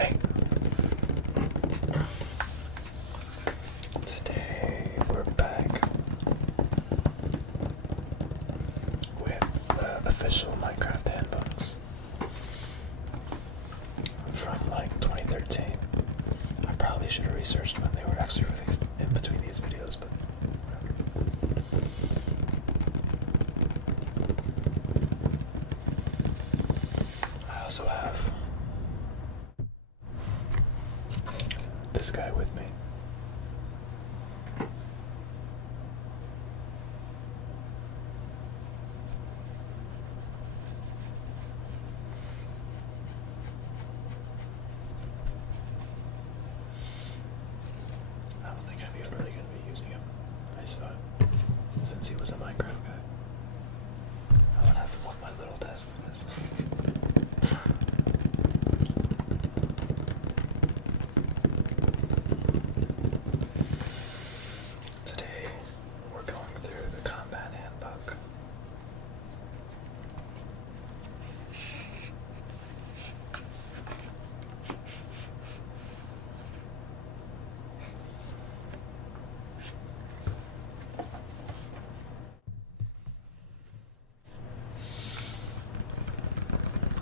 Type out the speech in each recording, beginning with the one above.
Hey. Today we're back with official Minecraft handbooks from like 2013. I probably should have researched when they were actually released in between these videos, but whatever. I also have this guy with me. I don't think I'm even really going to be using him. I just thought, since he was a Minecraft guy, I would have him on my little desk for this. Today, we're going through the Combat Handbook.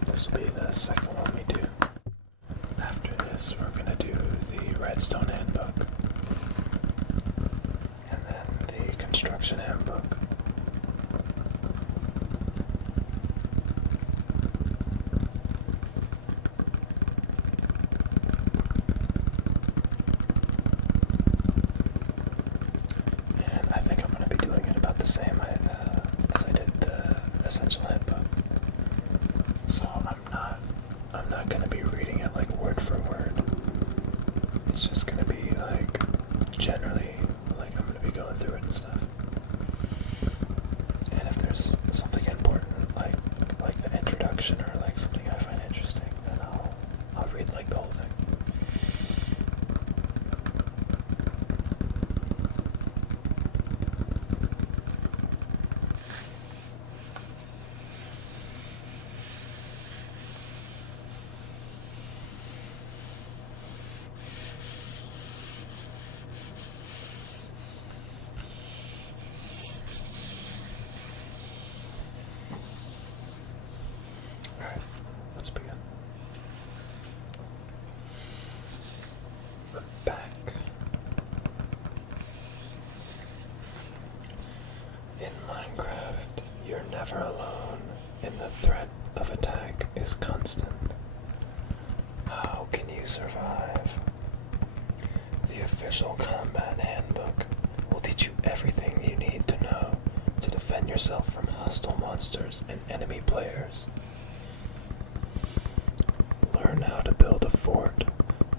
This will be the second one we do. After this, we're going to do the Redstone Handbook, and then the Construction Handbook. And I think I'm going to be doing it about the same as I did the Essential Handbook. So I'm not gonna be reading it like word for word. It's just gonna be like generally like I'm gonna be going through it and stuff. And if there's something important like the introduction or like something I find interesting, then I'll read like the whole thing. Alright, let's begin. We're back. In Minecraft, you're never alone, and the threat of attack is constant. How can you survive? The official Combat Handbook will teach you everything you need to know to defend yourself from hostile monsters and enemy players. Learn how to build a fort,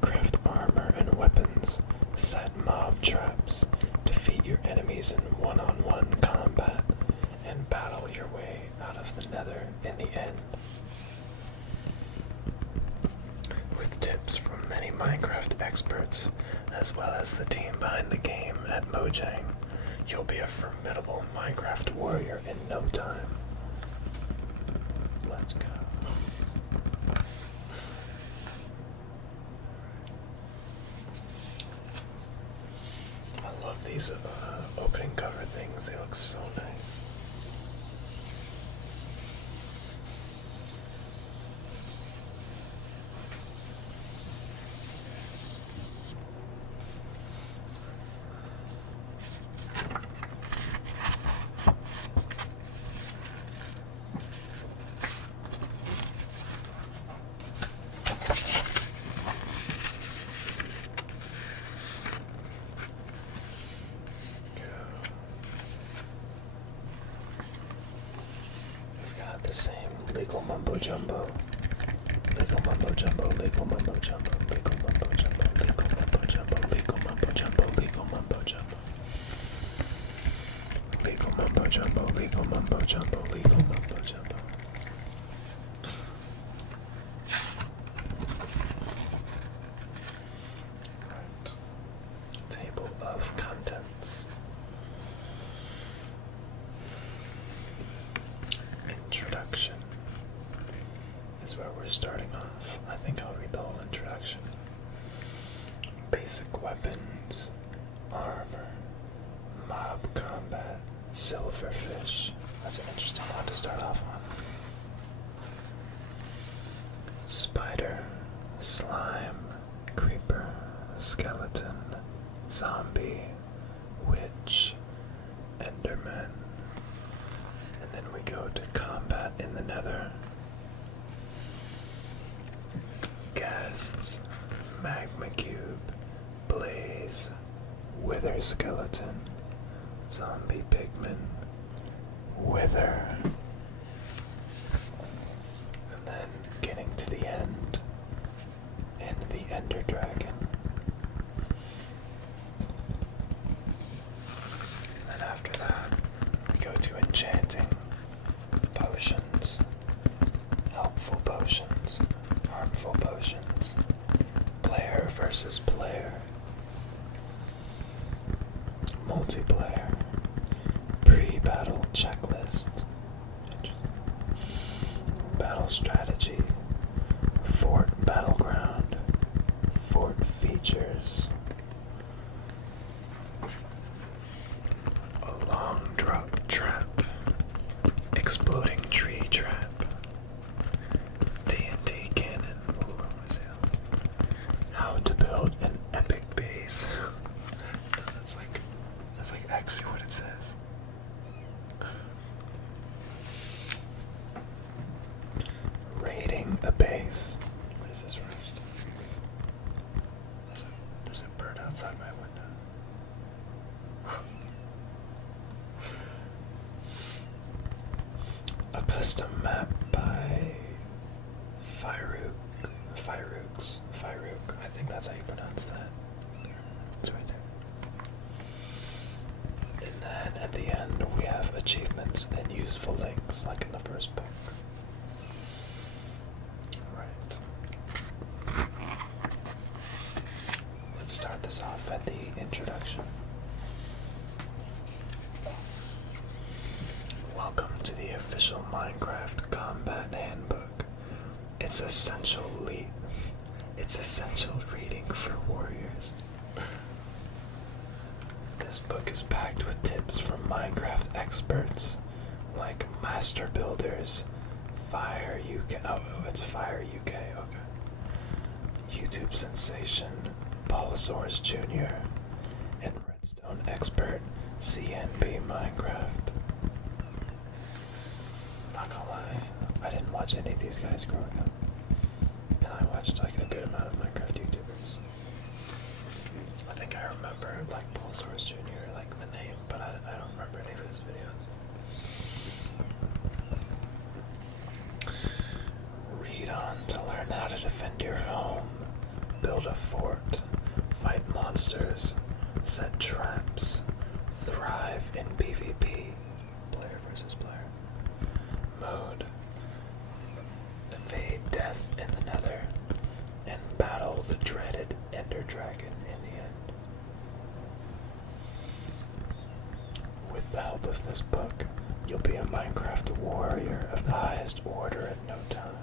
craft armor and weapons, set mob traps, defeat your enemies in one-on-one combat, and battle your way out of the Nether in the end. With tips from many Minecraft experts, as well as the team behind the game at Mojang, you'll be a formidable Minecraft warrior in no time. Let's go. I love these opening cover things, they look so nice. The same legal mumbo jumbo, legal mumbo jumbo, legal mumbo jumbo, legal mumbo jumbo, legal mumbo jumbo, legal mumbo jumbo, legal mumbo jumbo, legal mumbo jumbo, legal mumbo jumbo, legal mumbo jumbo. Right. Table of contents. Introduction is where we're starting off, I think I'll read the whole introduction. Basic weapons, armor, mob combat, silverfish. That's an interesting one to start off on. Spider, slime, creeper, skeleton, zombie, witch, enderman. And then we go to combat in the nether. Ghasts, magma cube, blaze, wither skeleton, zombie pigman, wither. And then getting to the end, and the ender dragon. And then after that, we go to enchanting, potions, helpful potions, harmful potions, player versus player, multiplayer, pre-battle checklist, battle strategy, fort battleground, fort features, a long drop trap, exploding tree trap, TNT cannon, how to build an epic base. That's like actually what it says. Raiding a base. What is this rest? There's a bird outside my window. A custom map by Farouk. I think that's how you pronounce that. It's right there. And then at the end we have achievements and useful links, like in the first book. Right. Let's start this off at the introduction. Welcome to the official Minecraft Combat Handbook. It's essential reading for warriors. This book is packed with tips from Minecraft experts like Master Builders, Fire UK. Oh, it's Fire UK. Okay. YouTube sensation Paulsaurus Jr. and Redstone expert CNB Minecraft. I'm not gonna lie, I didn't watch any of these guys growing up, and I watched like a good amount of Minecraft YouTubers. I think I remember like Paulsaurus Jr., like the name, but I don't remember any of his videos. Read on to learn how to defend your home, build a fort, fight monsters, set traps, thrive in PvP, player versus player mode, evade death in the nether, and battle the dreaded ender dragon in the end. With the help of this book, you'll be a Minecraft warrior of the highest order in no time.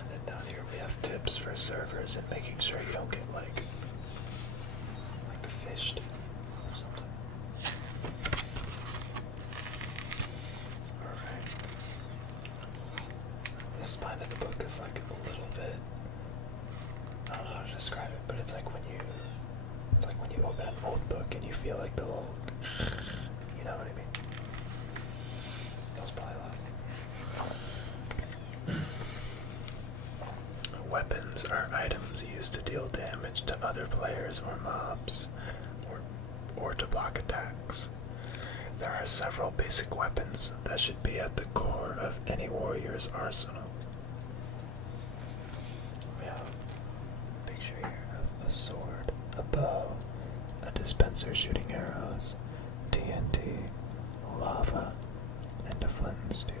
And then down here we have tips for servers and making sure you don't get like fished or something. Alright. The spine of the book is like a little bit, I don't know how to describe it, but it's like when you open an old book and you feel like the little, you know what I mean? That was probably loud. Weapons are items used to deal damage to other players or mobs, or to block attacks. There are several basic weapons that should be at the core of any warrior's arsenal. We have a picture here of a sword, a bow, a dispenser shooting arrows, TNT, lava, and a flint and steel.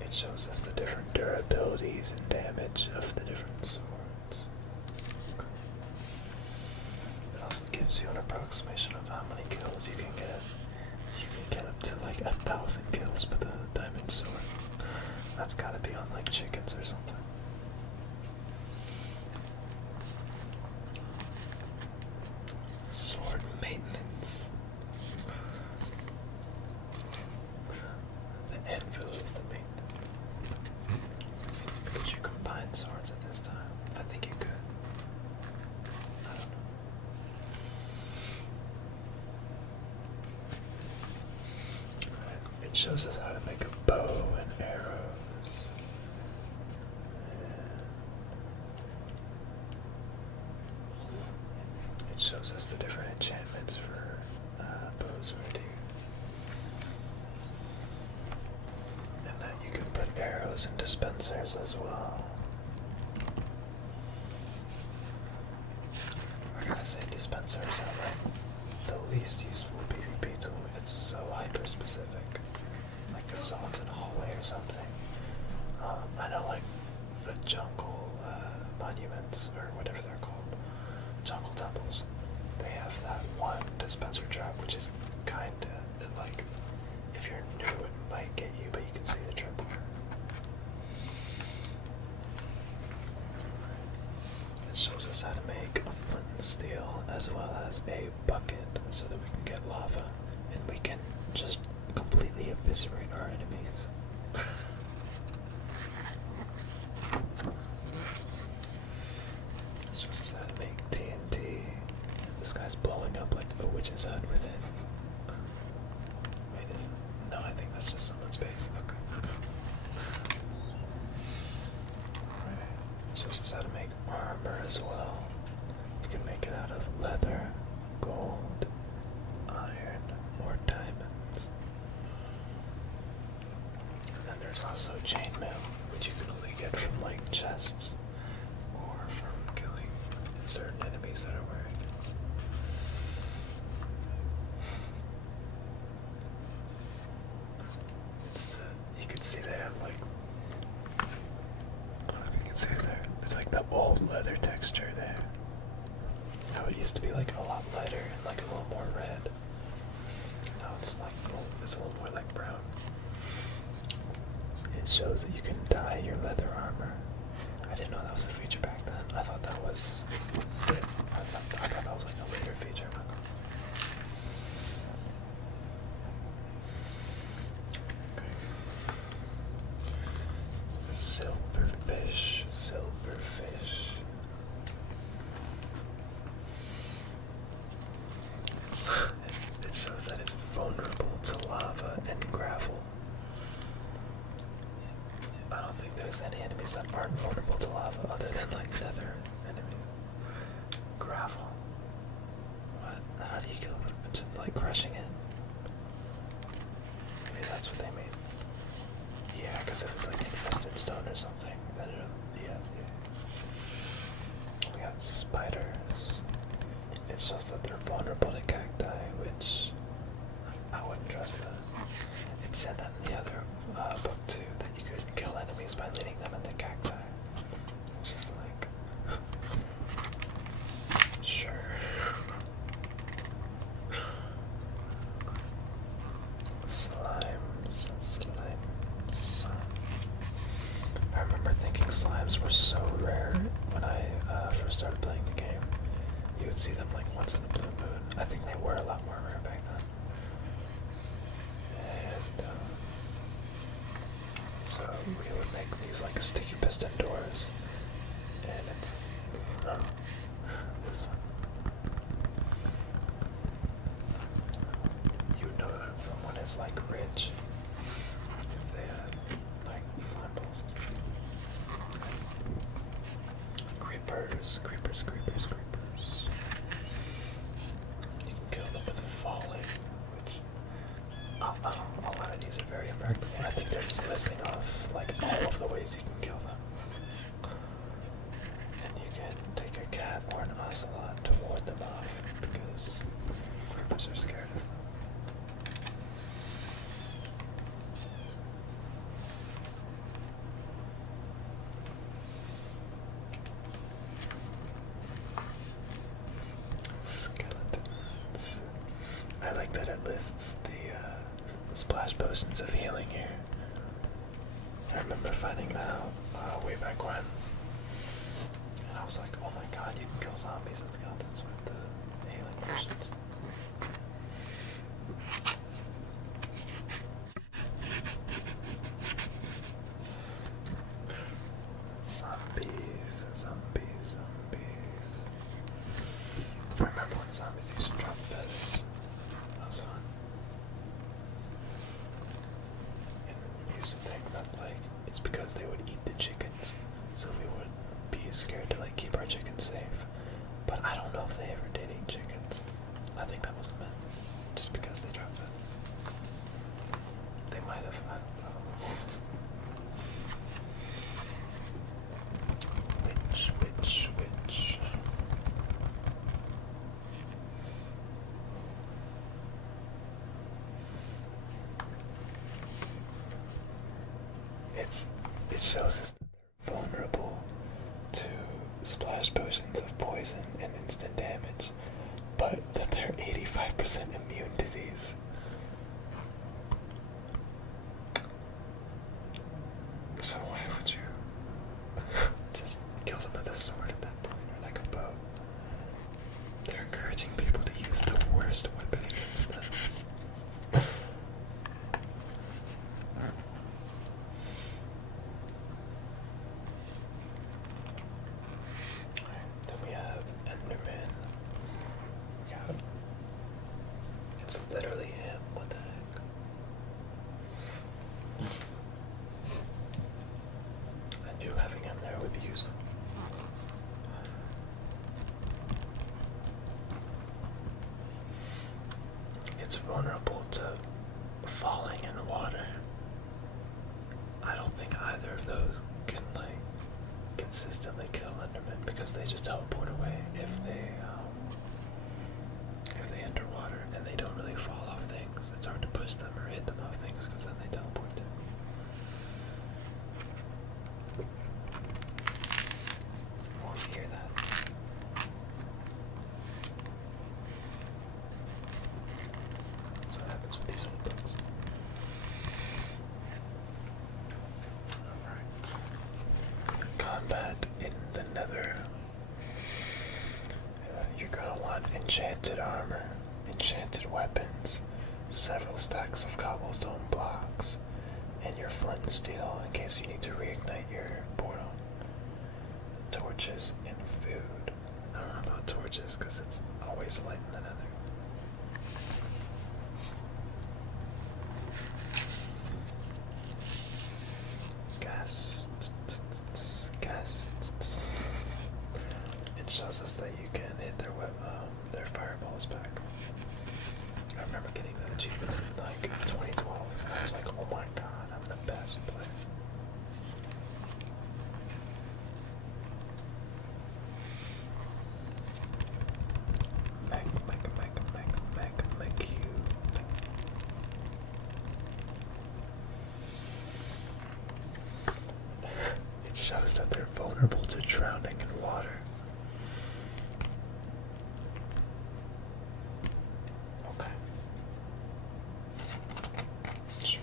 It shows us the different durabilities and damage of the different swords. gives you an approximation of how many kills you can get. You can get up to like 1,000 kills with a diamond sword. That's gotta be on like chickens or something. Sword maintenance. The anvil is the maintenance. Could you combine swords at this time? I think you could. I don't know. Right. It shows us how to make a bow and arrows. It shows us the different enchantments for bows right here. And that you can put arrows in dispensers as well. I gotta say, dispensers are like the least useful PvP tool. It's so hyper specific. Like if someone's in a hallway or something. I know like the jungle monuments, or whatever they're called, jungle temples, they have that one dispenser trap, which is kinda like, if you're new it might get you, but you can see the triple. It shows us how to make a flint and steel as well as a bucket so that we can get lava and we can just completely eviscerate our enemies. It shows us how to make TNT. This guy's blowing up like a witch's hut with it. Wait, no, I think that's just someone's base. Okay. Alright. It shows us how to make armor as well. You can make it out of leather, gold, iron, or diamonds. And then there's also chainmail, which you can only get from like chests or from killing certain enemies that are wearing it. You can see they have like, I don't know if you can see it there. It's like the old leather texture there. How it used to be like a lot lighter and like a little more red. Now it's like it's a little more like brown. It shows that you can dye your leather armor. I didn't know that was a feature back then. I thought that was it. I thought that was like a later feature. Okay. Silverfish, silverfish. It shows that it's vulnerable to lava and gravel. I don't think there's any enemies that aren't vulnerable to lava other than like nether enemies. Gravel. What? How do you kill them? Just like crushing it? Maybe that's what they mean. Yeah, because if it's like infested stone or something, then it'll, yeah. We got spiders. It shows that they're vulnerable to cacti, which I wouldn't trust that. It said that in the other book too, that you could kill enemies by leading them into cacti. It's just like, sure. Slimes. I remember thinking slimes were so rare when I first started playing the game. You would see them like once in a blue moon. I think they were a lot more rare back then. And so we would make these like sticky piston doors, and it's fun. You would know that someone is like rich if they had like slime balls and stuff. Creepers. You can kill them with falling, which a lot of these are very impractical. I think they're just listing off like all of the ways you can kill them. And you can take a cat or an ocelot to ward them off because creepers are scared of them. lists the splash potions of healing here. I remember finding that out way back when. And I was like, oh my god, you can kill zombies and skeletons with the healing potions. Zombies, zombies, zombies. I remember when zombies used to drop feathers. That was fun. And we used to think that, like, it's because they would eat the chickens, so we would be scared to, like, keep our chickens safe. But I don't know if they ever did eat chickens. I think that was a myth. Just because they dropped feathers. They might have, I don't know. Which. It shows us that they're vulnerable to splash potions of poison and instant damage, but that they're 85% immune to these. So why would you just kill them with a sword at that point, or like a bow? They're encouraging people to use the worst weapon against them. Then we have Enderman. Yeah. It's literally him. What the heck? I knew having him there would be useful. It's vulnerable to falling in water. I don't think either of those can, like, consistently kill Endermen because they just teleport away if they enter water, and they don't really fall off things. It's hard to push them or hit them off things because then they teleport too. Oh, you hear that? That's what happens with these old books. Alright. Combat in the Nether. You're gonna want enchanted armor, enchanted weapons, several stacks of cobblestone blocks, and your flint and steel in case you need to reignite your portal. Torches and food. I don't know about torches because it's always light in the Nether. Gas. It shows us that you can hit their fireballs back. I remember getting that achievement in like 2012. And I was like, oh my god, I'm the best player. It shows that they're vulnerable to drowning in water. Okay. Sure.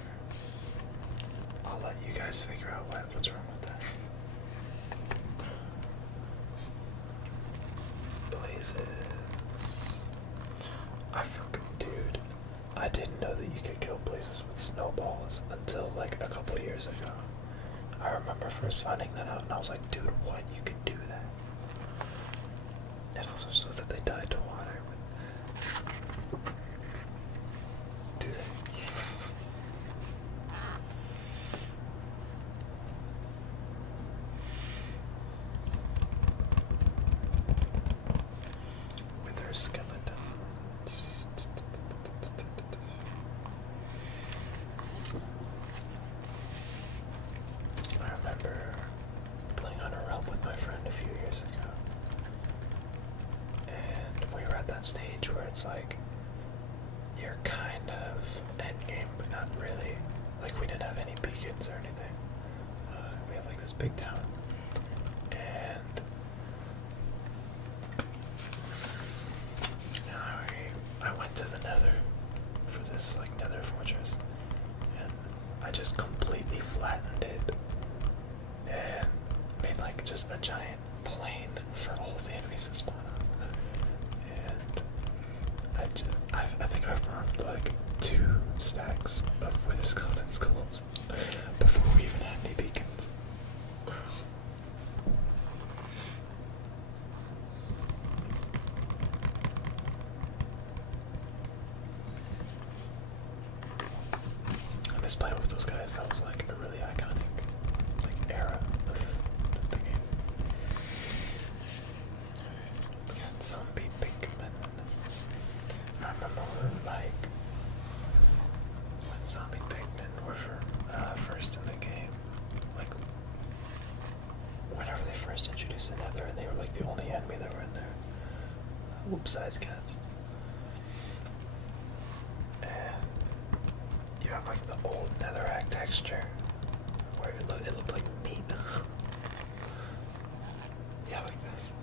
I'll let you guys figure out what's wrong with that. Blazes. I forgot, dude. I didn't know that you could kill blazes with snowballs until like a couple years ago. I remember first finding that out and I was like, dude, what? You could do that. It also shows that they died to water. Do they? With their skeletons. I remember playing on a realm with my friend a few years ago. And we were at that stage where it's like, you're kind of endgame, but not really. Like, we didn't have any beacons or anything. We had like this big town. And I went to the Nether for farmed like 2 stacks of wither skeleton skulls before we even had any beacons. I miss playing with those guys. That was like a really iconic era of the game. We got zombie Pinkman. I remember like when zombie Pinkman were first in the game, like whenever they first introduced the Nether, and they were like the only enemy that were in there. Whoop size cats. And you have like the old netherrack texture where it looked like meat. Yeah, like this.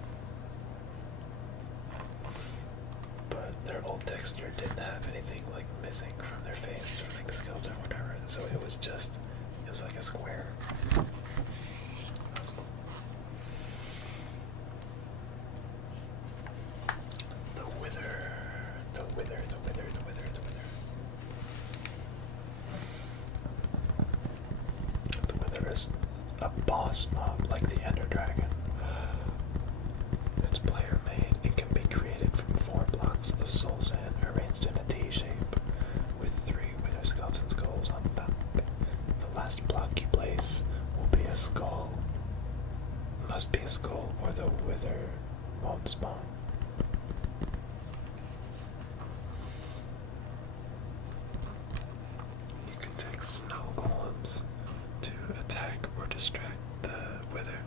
But their old texture didn't have anything like missing from their face or like the skeleton or whatever. So it was like a square. That was cool. The wither. The wither is a boss mob like the Ender Dragon. It's player made. It can be created from 4 blocks of soul sand arranged in a T shape with 3 wither skeleton skulls on top. The last block you place will be a skull. Must be a skull or the wither won't spawn. You can take snow golems to attack or distract the wither.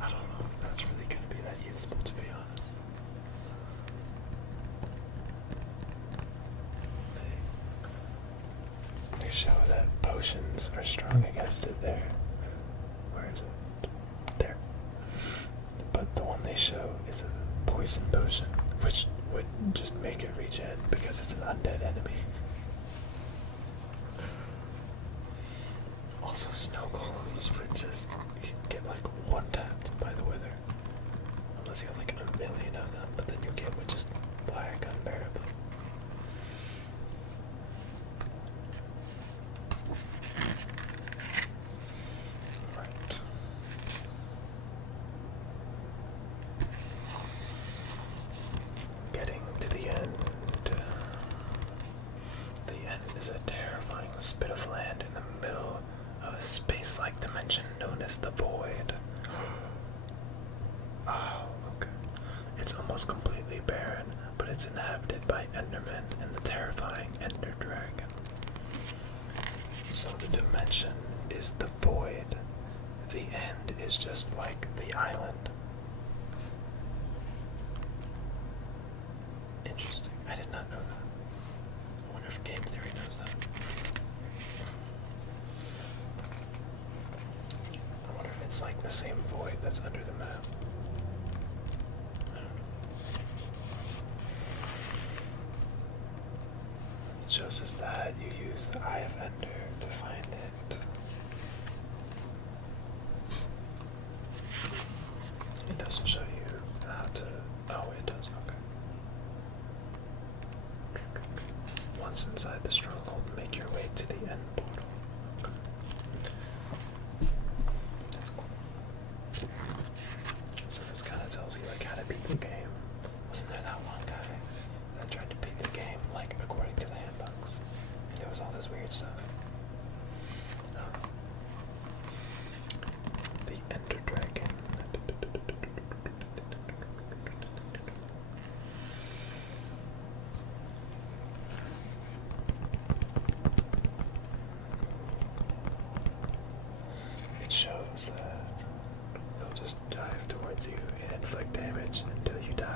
I don't know if that's really going to be that useful, to be honest. They show that potions are strong against it there. Where is it? There. But the one they show is a poison potion, which would just make it regen because it's an undead enemy. Also, snow golems would just get like one tapped by the wither. Unless you have like a million of them, but then you get with just black unbearably. Right. Getting to the end. The end is a terrifying spit of land in the middle of a space-like dimension known as the Void. Oh, okay. It's almost completely barren, but it's inhabited by Endermen and the terrifying Ender Dragon. So the dimension is the Void. The end is just like the island. Interesting. I did not know that. I wonder if game theory knows that. I wonder if it's like the same void that's under the map. I don't know. It shows us that you use the Eye of Ender to find it. It doesn't show you how to. Oh, it does. Okay. Once inside the stronghold, make your way to the end portal. Okay. That's cool. So this kind of tells you like how to beat the game. Wasn't there that one guy that tried to beat the game like according to the handbooks, and it was all this weird stuff? The Ender Dragon. It shows that they'll just dive towards you and inflict damage until you die.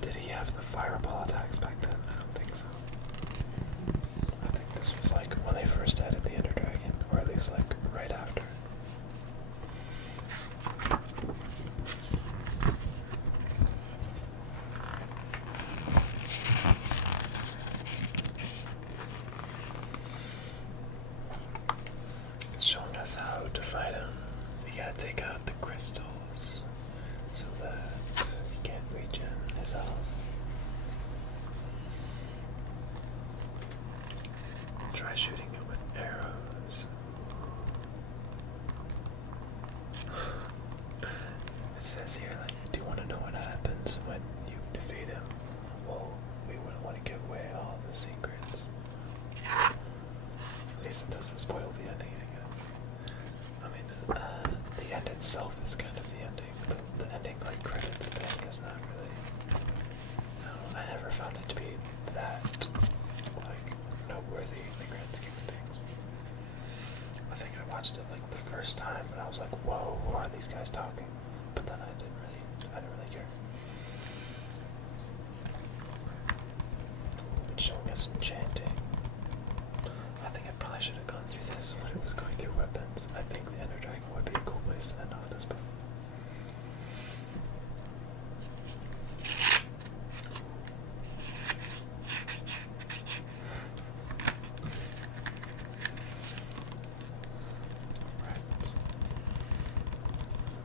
Did he have the fireball attacks back then? I don't think so. I think this was like when they first added the Ender Dragon, or at least like right after. It's showing us how to fight him. We gotta take out the crystals. itself is kind of the ending. The ending, like, credits thing is not really... I never found it to be that, like, noteworthy in the grand scheme of things. I think I watched it, like, the first time, and I was like, whoa, who are these guys talking? But then I didn't really care. It's showing us enchanting. I think I probably should have gone through this when it was going through weapons. I think the Ender Dragon would be a cool place to end off this book.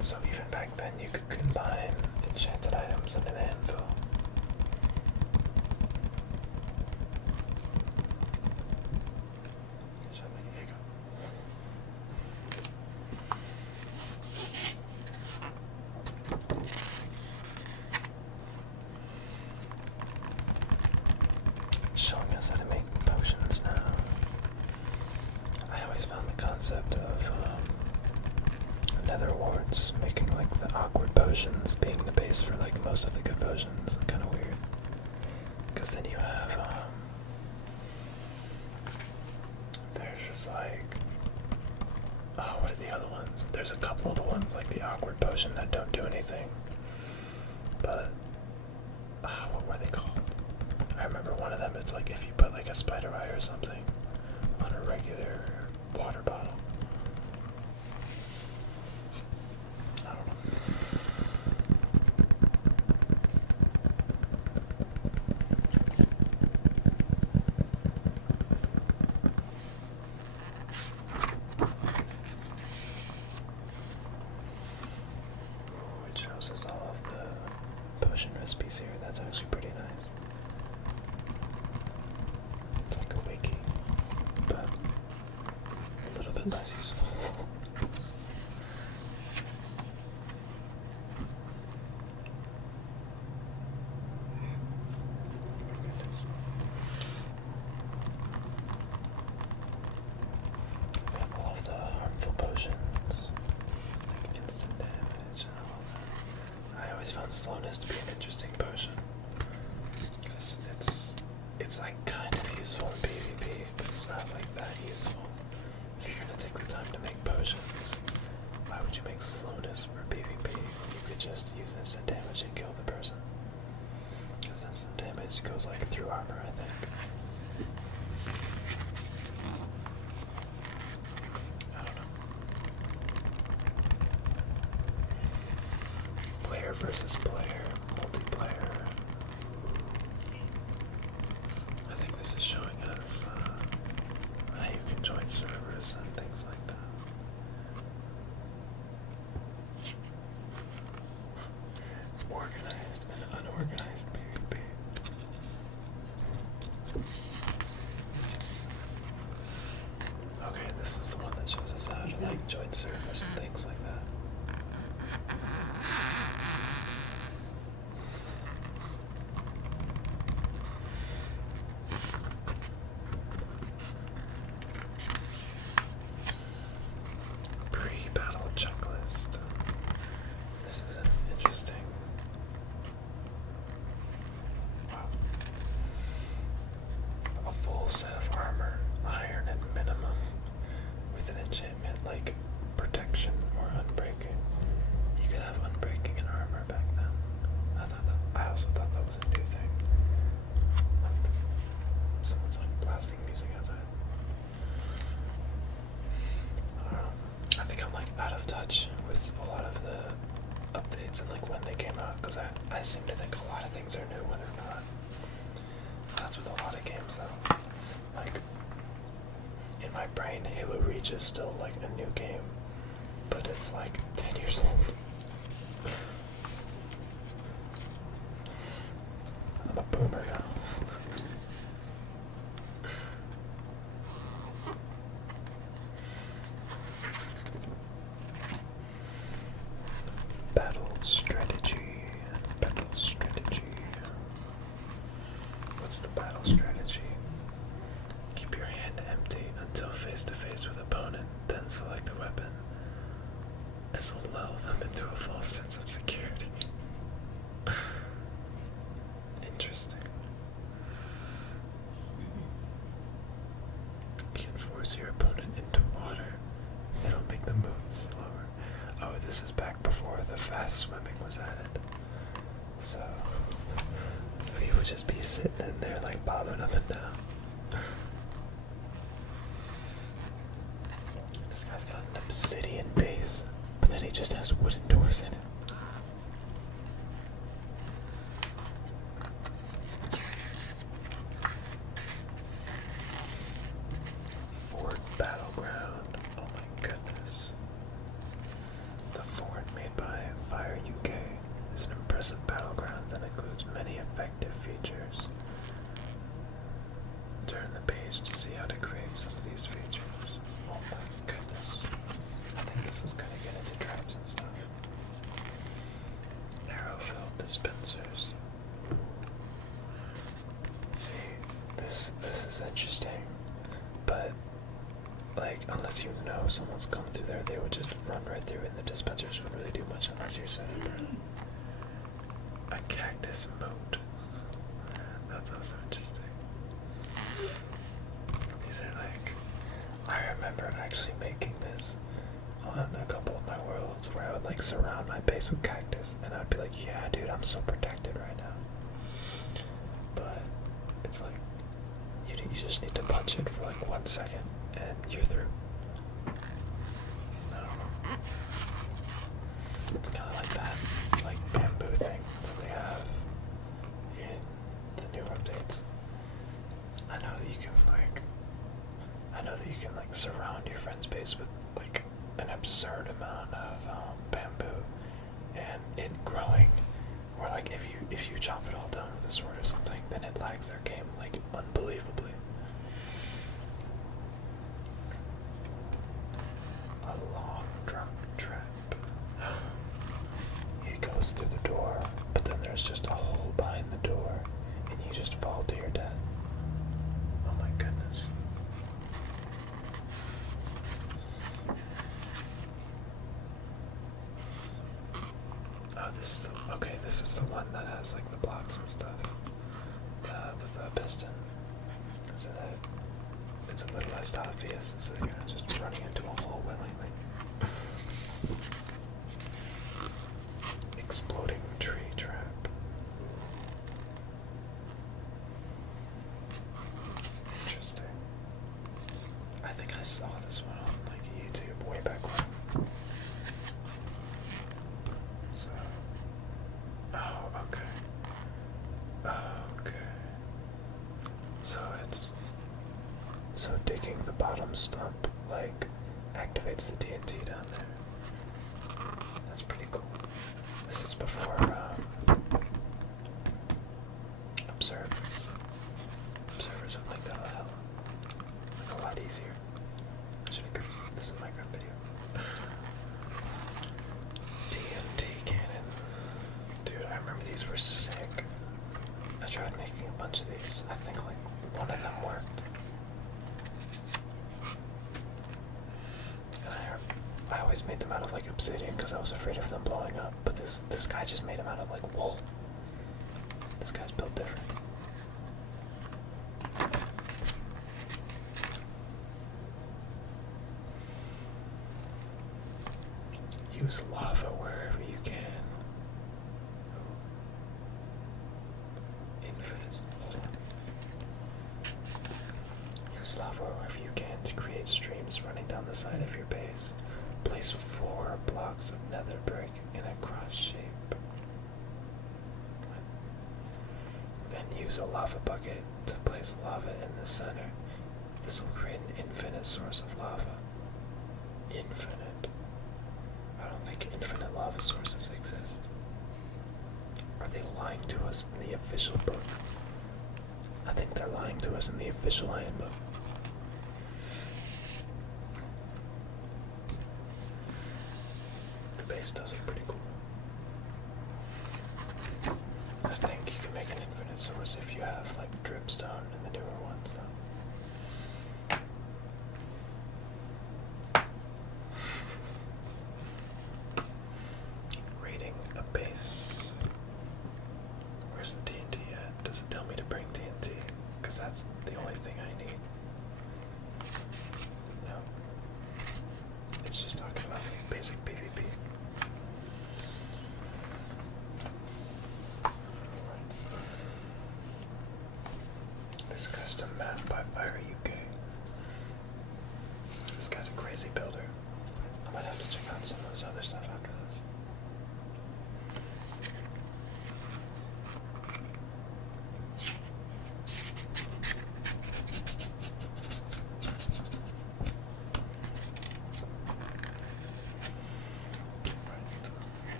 So even back then you could combine enchanted items in an anvil. Showing us how to make potions now. I always found the concept of nether warts making like the awkward potions being the base for like most of the good potions kind of weird. Because then you have there's just like, oh, what are the other ones? There's a couple of the ones like the awkward potion that don't do anything. But what were they called? I remember one of them, it's like if you put like a spider eye or something on a regular water bottle. I don't know. Ooh, it shows us all of the potion recipes here. That's actually pretty nice. It's like a wiki, but a little bit less useful. And all of the harmful potions, like instant damage and all that. I always found slowness to be an interesting potion, because it's like kind of useful in PvP, but it's not like that useful. If you're gonna take the time to make potions, why would you make slowness for PvP? You could just use instant damage and kill the person. Because instant damage goes like through armor, I think. I don't know. Player versus player, multiplayer. I think this is showing us how you can join servers and things like that. Organized and unorganized PvP. Okay, this is the one that shows us how to like join servers and things like that. Pre-battle checklist. This is an interesting. Wow. A full set of armor, iron at minimum, with an enchantment like protection or unbreaking. You could have unbreaking and armor back then. I also thought that was a new thing. Someone's like blasting music outside. I think I'm like out of touch with a lot of the updates and like when they came out, because I seem to think a lot of things are new when they're not. That's with a lot of games though. Like in my brain, Halo Reach is still like a new game, but it's like 10 years old. I'm a boomer now. Battle strategy. Battle strategy. What's the battle strategy? Keep your hand empty until face to face with opponent, then select a weapon. This will lull them into a false sense of security. Interesting. You can force your opponent into water. It'll make them move slower. Oh, this is back before the fast swimming was added. So he would just be sitting in there like bobbing up and down. This guy's got an obsidian base, but then he just has wooden doors in it. Fort Battleground. Oh my goodness. The fort made by Fire UK is an impressive battleground that includes many effective features. Turn the page to see how to create some of these features. Oh my goodness. I think this is gonna get into traps and stuff. Arrow-filled dispensers. See, this is interesting, but like unless you know someone's coming through there, they would just run right through, and the dispensers wouldn't really do much unless you're set up. A cactus moat. That's also interesting. These are like, I remember actually making this on a couple of my worlds where I would like surround my base with cactus, and I'd be like, yeah dude, I'm so protected right now. But it's like, you just need to punch it for like 1 second and you're through. I don't know. It's kind of like that, like bamboo thing that they have in the new updates. I know that you can surround your friend's base with like an absurd amount of bamboo, and it growing, or like if you chop it all down with a sword or something, then it lags their game like unbelievably. A long drop trap. It goes through the door, but then there's just a hole behind the door, and you just fall to your death. Oh my goodness. Oh, this is the one that has like the blocks and stuff with the piston, so that it's a little less obvious, so you're not just running into a hole willingly. Exploding tree trap. Interesting. I think I saw this one on like YouTube way back when. So, oh, okay. Okay. So digging the bottom stump like activates the TNT down there. That's pretty cool. This is before observers. Observers would like that like a lot easier. I should have goofed this in Minecraft video. TNT cannon. Dude, I remember these were sick. I tried making a bunch of these. I think like one of them worked. And I always made them out of like obsidian because I was afraid of them blowing up. But this guy just made them out of like wool. This guy's built different. Use lava wherever you can. Infinite. Hold on. Use lava wherever you can to create streams running down the side of your base. Place 4 blocks of nether brick in a cross shape. Then use a lava bucket to place lava in the center. This will create an infinite source of lava. Infinite. I don't think infinite lava sources exist. Are they lying to us in the official book? I think they're lying to us in the official handbook. The base does look pretty cool. I think you can make an infinite source if you have like dripstone in the newer ones though.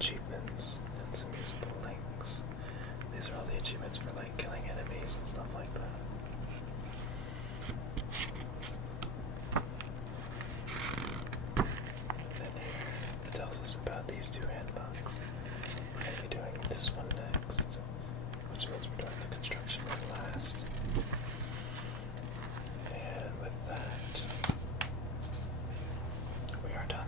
achievements and some useful links. These are all the achievements for like killing enemies and stuff like that. And then here it tells us about these two handbooks. We're going to be doing this one next, which means we're doing the construction one last. And with that, we are done.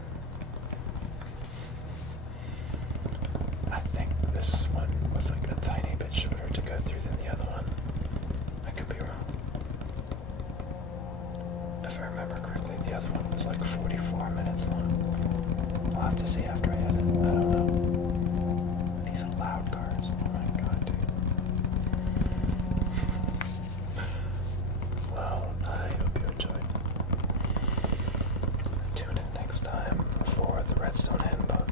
I think this one was like a tiny bit shorter to go through than the other one. I could be wrong. If I remember correctly, the other one was like 44 minutes long. I'll have to see after I edit. I don't know. These are loud cars. Oh my god, dude. Well, I hope you enjoyed. Tune in next time for the Redstone Handbook.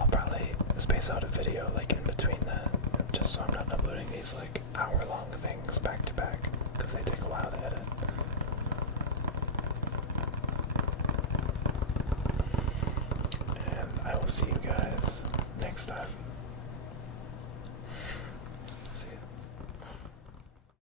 I'll probably space out a video like in between that, just so I'm not uploading these like hour-long things back to back, because they take a while to edit. And I will see you guys next time.